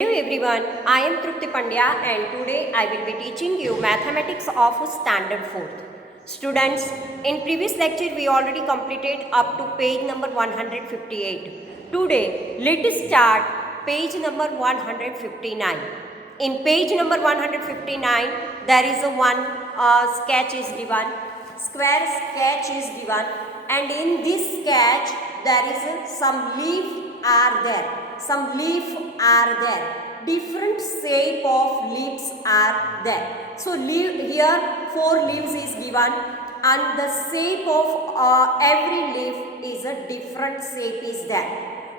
Hello everyone, I am Trupti Pandya and today I will be teaching you mathematics of standard 4th. Students, in previous lecture we already completed up to page number 158. Today let us start page number 159. In page number 159 there is a one sketch is given, square sketch is given, and in this sketch there is some leaf are there. Some leaf are there, different shape of leaves are there. So here 4 leaves is given and the shape of every leaf is a different shape is there.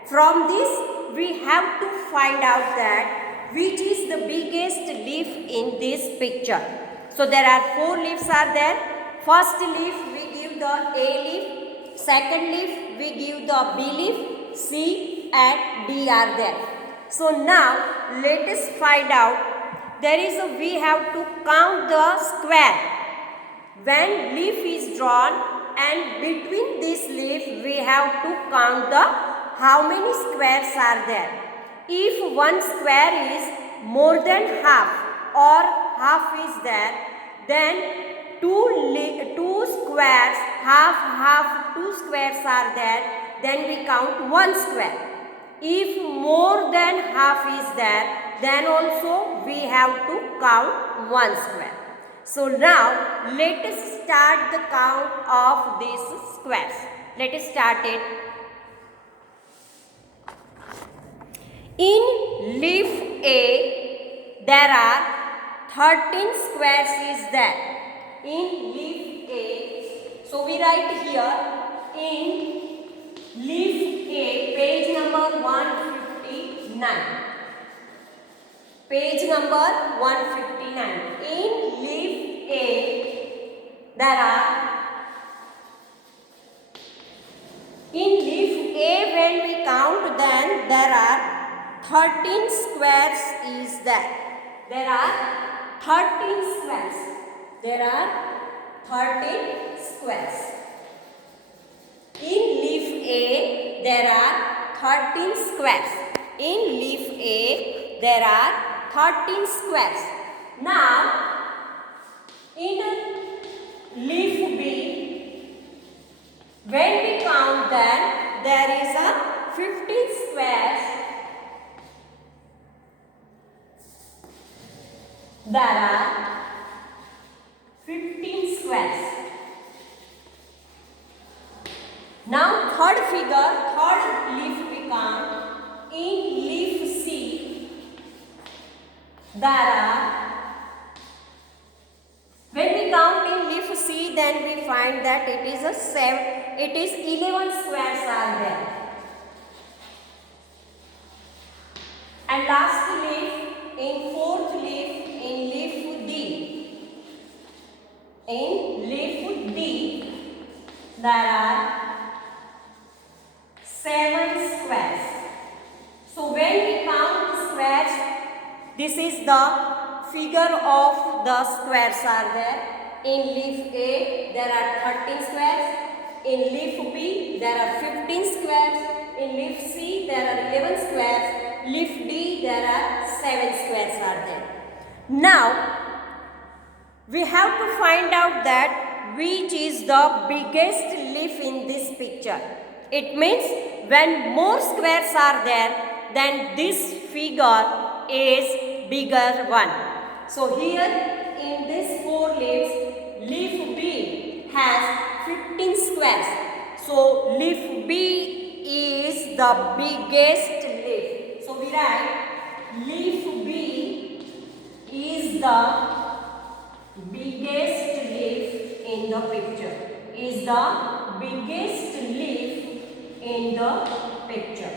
From this we have to find out that which is the biggest leaf in this picture. So there are 4 leaves are there. First leaf we give the A leaf, second leaf we give the B leaf, C and D are there. So now let us find out, we have to count the square when leaf is drawn, and between this leaf we have to count the how many squares are there. If one square is more than half or half is there, then two squares, half, 2 squares are there, then we count 1 square. If more than half is there, then also we have to count 1 square. So now let us start the count of these squares. Let us start it. In leaf A, there are 13 squares is there. In leaf A, so we write here in leaf A, page number 159. Page number 159. In leaf A, there are, in leaf A when we count, then there are 13 squares is there. There are 13 squares. There are 13 squares. In leaf A, there are 13 squares. In leaf A, there are 13 squares. Now, in leaf B, when we count, then there is a 15 squares. There are 15 squares. Now third figure, third leaf we count. In leaf C, there are, when we count in leaf C, then we find that it is 11 squares are there. And last leaf, in fourth leaf, in leaf D. In leaf D, there are 7 squares. So when we count the squares, this is the figure of the squares are there. In leaf A, there are 13 squares. In leaf B, there are 15 squares. In leaf C, there are 11 squares. Leaf D, there are 7 squares are there. Now, we have to find out that which is the biggest leaf in this picture. It means when more squares are there, then this figure is bigger one. So here in this 4 leaves, leaf B has 15 squares. So leaf B is the biggest leaf. So we write leaf B is the biggest leaf in the picture. Is the biggest leaf in the picture.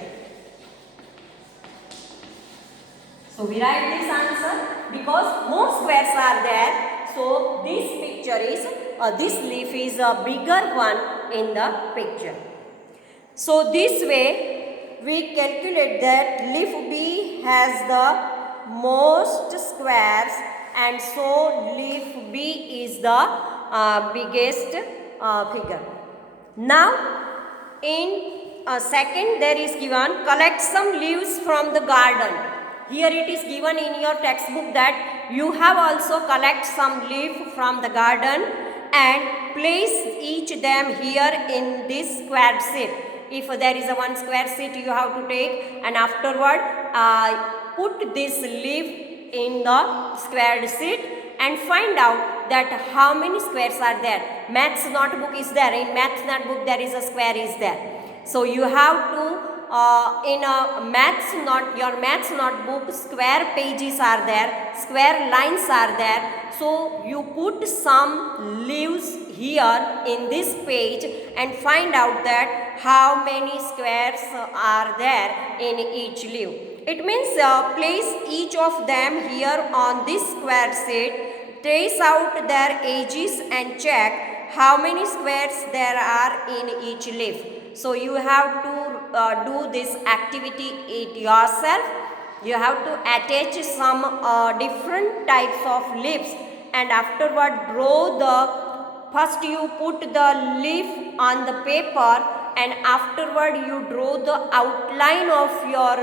So we write this answer because more squares are there. So this picture is, this leaf is a bigger one in the picture. So this way we calculate that leaf B has the most squares, and so leaf B is the biggest figure. Now in second there is given, collect some leaves from the garden. Here it is given in your textbook that you have also collect some leaf from the garden and place each them here in this square sheet. If there is a one square sheet you have to take, and afterward put this leaf in the squared sheet and find out that how many squares are there. Maths notebook is there. In maths notebook there is a square is there. So you have to in a your maths notebook, square pages are there, square lines are there. So you put some leaves here in this page and find out that how many squares are there in each leaf. It means place each of them here on this square sheet, trace out their edges and check how many squares there are in each leaf. So you have to do this activity it yourself. You have to attach some different types of leaves, and afterward draw the, first you put the leaf on the paper and afterward you draw the outline of your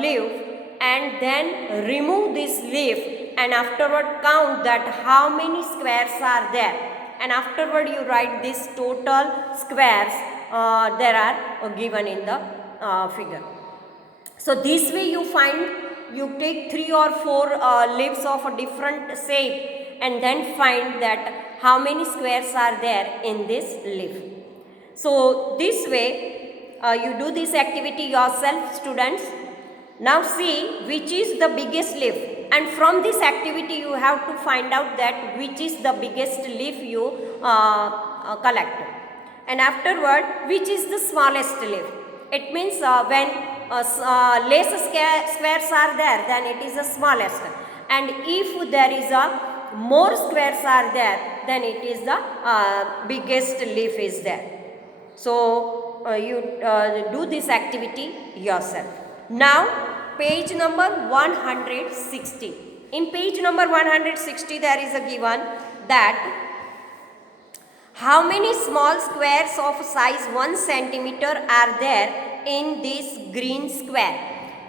leaf and then remove this leaf and afterward count that how many squares are there, and afterward you write this total squares there are given in the figure. So this way you find, you take 3 or 4 leaves of a different shape and then find that how many squares are there in this leaf. So this way you do this activity yourself, students. Now see which is the biggest leaf, and from this activity you have to find out that which is the biggest leaf you collect, and afterward which is the smallest leaf. It means when less squares are there, then it is the smallest, and if there is a more squares are there, then it is the biggest leaf is there. So you do this activity yourself. Now page number 160. In page number 160 there is a given that how many small squares of size 1 centimeter are there in this green square.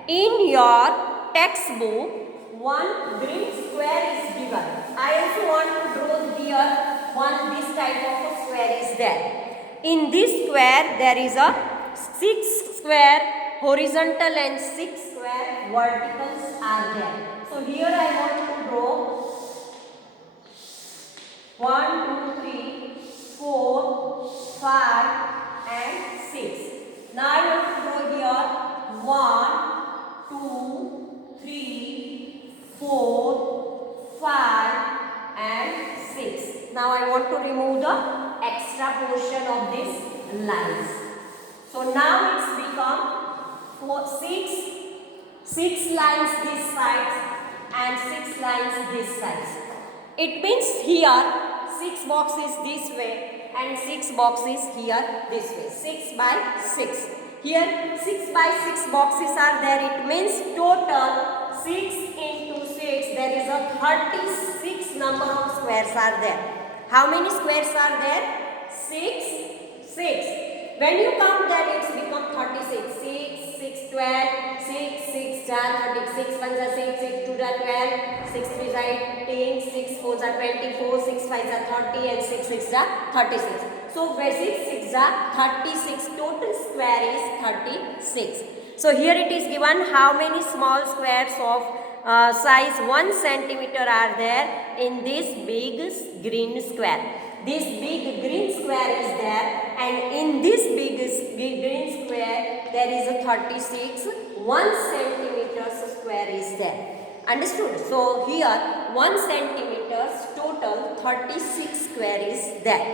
In your textbook, one green square is given. I also want to draw here one this type of a square is there. In this square there is a 6 square horizontal and 6 square verticals are there. So here I want to draw 1, 2, 3, 4, 5 and 6. Now I want to draw here 1, 2, 3, 4, 5 and 6. Now I want to remove the extra portion of these lines. So now it's become 6 lines this side and 6 lines this side. It means here 6 boxes this way and 6 boxes here this way. 6 by 6. Here 6 by 6 boxes are there. It means total 6 into 6. There is a 36 number of squares are there. How many squares are there? 6. 6. When you count that, it's become 36. 6, 6, 12, 6, 6, 36, 1 is 6, 6, 2 is 12, 6, 3 is 18, 6, 4 is 24, 6, 5 is 30 and 6, 6 is 36. So, 6, 6 is 36. Total square is 36. So, here it is given how many small squares of size 1 centimeter are there in this big green square. This big green square is there, and in this big green square there is a 36 1 centimeter square is there. Understood? So here 1 centimeter total 36 square is there.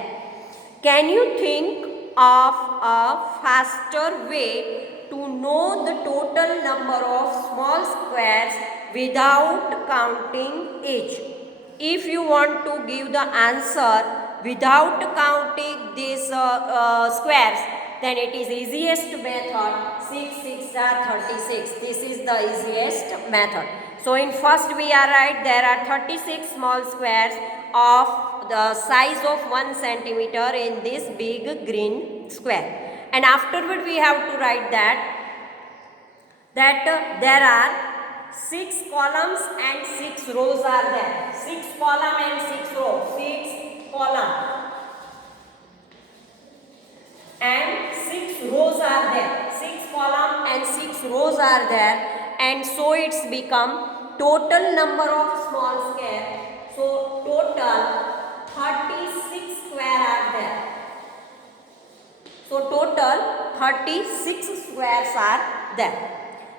Can you think of a faster way to know the total number of small squares without counting each? If you want to give the answer without counting these squares, then it is easiest method. 6, 6 are 36. This is the easiest method. So in first we are right, there are 36 small squares of the size of 1 centimeter in this big green square. And afterward we have to write that there are 6 columns and 6 rows are there. 6 column and 6 rows. 6 column and 6 rows are there. 6 column and 6 rows are there, and so it's become total number of small square. So total 36 square are there. So total 36 squares are there.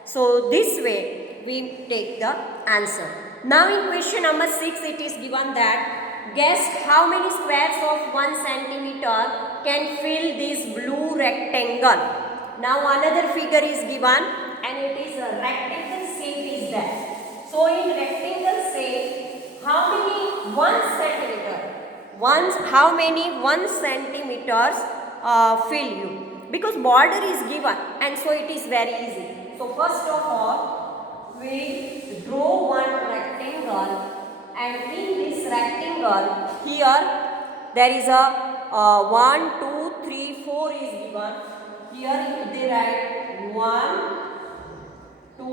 So this way we take the answer. Now in question number 6 it is given that guess how many squares of 1 centimeter can fill this blue rectangle. Now another figure is given and it is a rectangle shape is there. So in rectangle shape, how many 1 centimeter? How many 1 centimeters fill you? Because border is given and so it is very easy. So first of all, we draw one rectangle, and in this rectangle here there is a 1, 2, 3, 4 is given. Here they write 1, 2,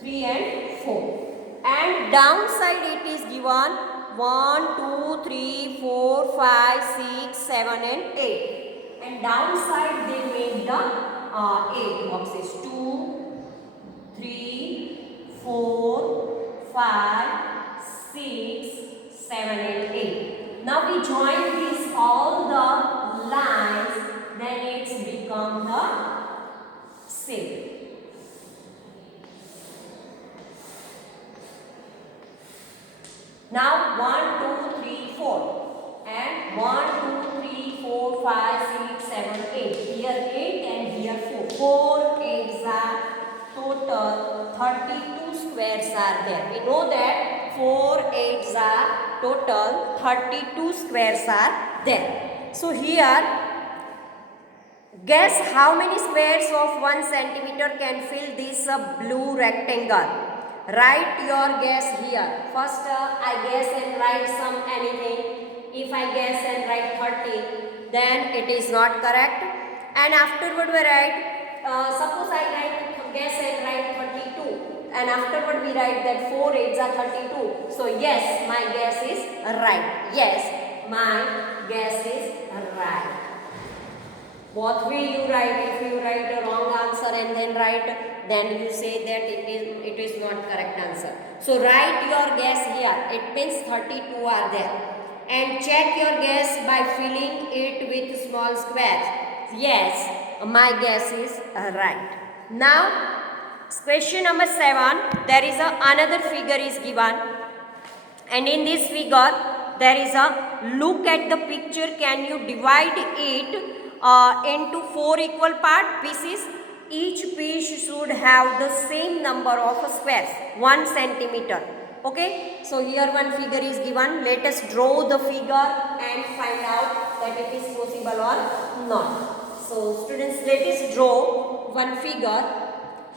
3 and 4. And downside it is given 1, 2, 3, 4, 5, 6, 7 and 8. And downside they make the 8 boxes. 2, 3, 4, 5, 6, 7 and 8. Now we join these all the lines, then it's become the shape. Now 1, 2, 3, 4 and 1, 2, 3, 4, 5, 6, 7, 8. Here 8 and here 4. 4 8s are total 32 squares are there. We know that 4 8s are total 32 squares are there. So here guess how many squares of 1 centimeter can fill this blue rectangle. Write your guess here. First I guess and write some anything. If I guess and write 30, then it is not correct. And afterward we write, suppose I guess and write 32. And afterward we write that 4 8s are 32. So yes, my guess is right. Yes, my guess is right. Both way you write. If you write a wrong answer and then write, then you say that it is not correct answer. So write your guess here. It means 32 are there. And check your guess by filling it with small squares. Yes, my guess is right. Now question number 7. There is another figure is given. And in this figure there is a look at the picture. Can you divide it into 4 equal pieces? Each piece should have the same number of squares, 1 centimeter. Okay, so here one figure is given. Let us draw the figure and find out that it is possible or not. So students, let us draw one figure.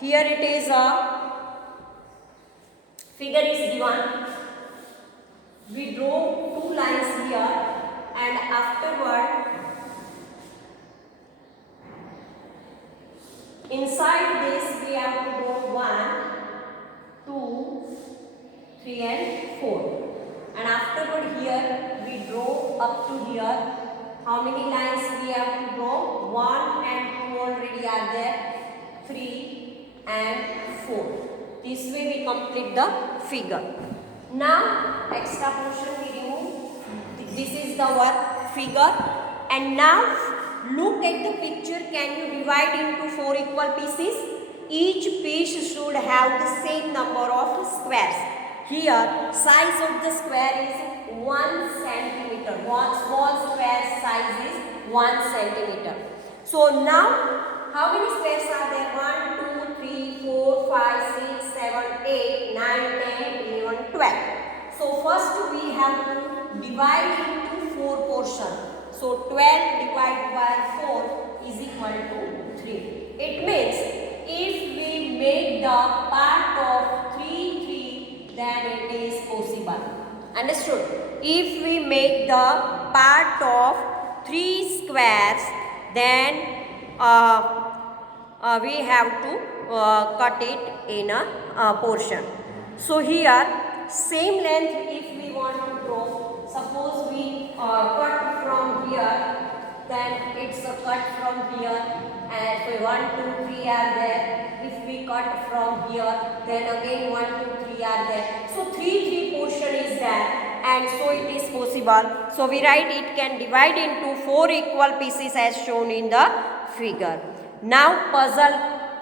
Here it is a figure is given. We draw 2 lines here, and afterward inside this we have to draw 1, 2, 3 and 4. And afterward here we draw up to here. How many lines we have to draw? 1 and 2 already are there. 3 and 4. This way we complete the figure. Now extra portion we remove. This is the work figure. And now look at the picture. Can you divide into 4 equal pieces? Each piece should have the same number of squares. Here size of the square is 1 centimeter. One small square size is 1 centimeter. So now how many squares are there? 1, 2, 3, 4, 5, 6, 7, 8, 9, 10, 11, 12. So first we have to divide into 4 portions. So 12 divided by 4 is equal to 3. It means if we make the part of 3, 3, then it is possible. Understood? If we make the part of 3 squares, then we have to cut it in a portion. So here same length if we want to draw, suppose we cut from here, then it's a cut from here, and so 1 2 3 are there. If we cut from here, then again 1 2 3 are there. So 3 portion is there, and so it is possible. So we write it can divide into 4 equal pieces as shown in the figure. Now puzzle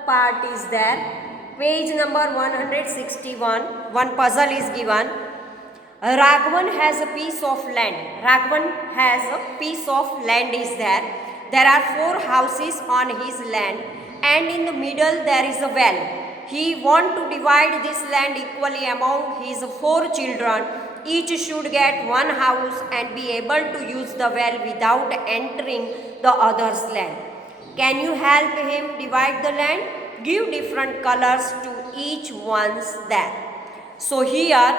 part is there. Page number 161, one puzzle is given. Raghavan has a piece of land. Raghavan has a piece of land is there. There are 4 houses on his land, and in the middle there is a well. He want to divide this land equally among his 4 children. Each should get 1 house and be able to use the well without entering the other's land. Can you help him divide the land? Give different colors to each one's there. So here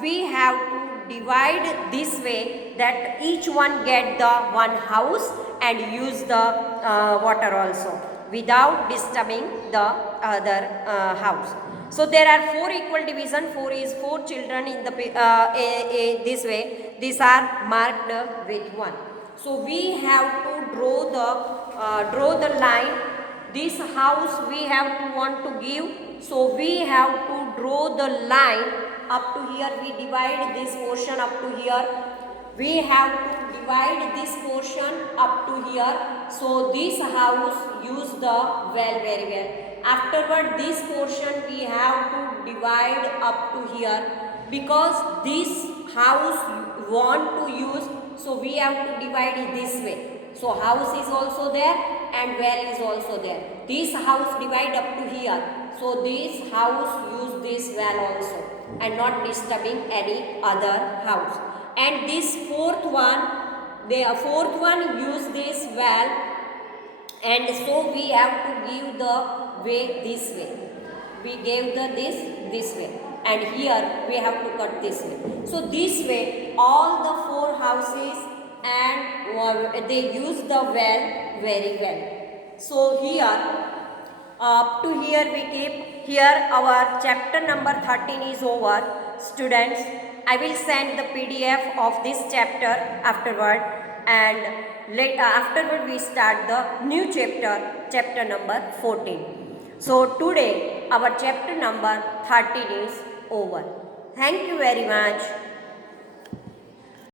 we have to divide this way that each one get the 1 house and use the water also without disturbing the other house. So there are 4 equal division. 4 is 4 children in the this way. These are marked with 1. So we have to draw the line. This house we have to want to give. So we have to draw the line up to here. We divide this portion up to here. We have to divide this portion up to here. So this house use the well very well. Afterward this portion we have to divide up to here, because this house want to use, so we have to divide it this way. So house is also there and well is also there. This house divide up to here. So this house use this well also and not disturbing any other house. And this fourth one use this well, and so we have to give the way this way. We gave the this way, and here we have to cut this way. So this way all the 4 houses and they use the well very well. So here up to here we keep. Here our chapter number 13 is over. Students, I will send the PDF of this chapter afterward, and afterward we start the new chapter number 14. So today our chapter number 13 is over. Thank you very much.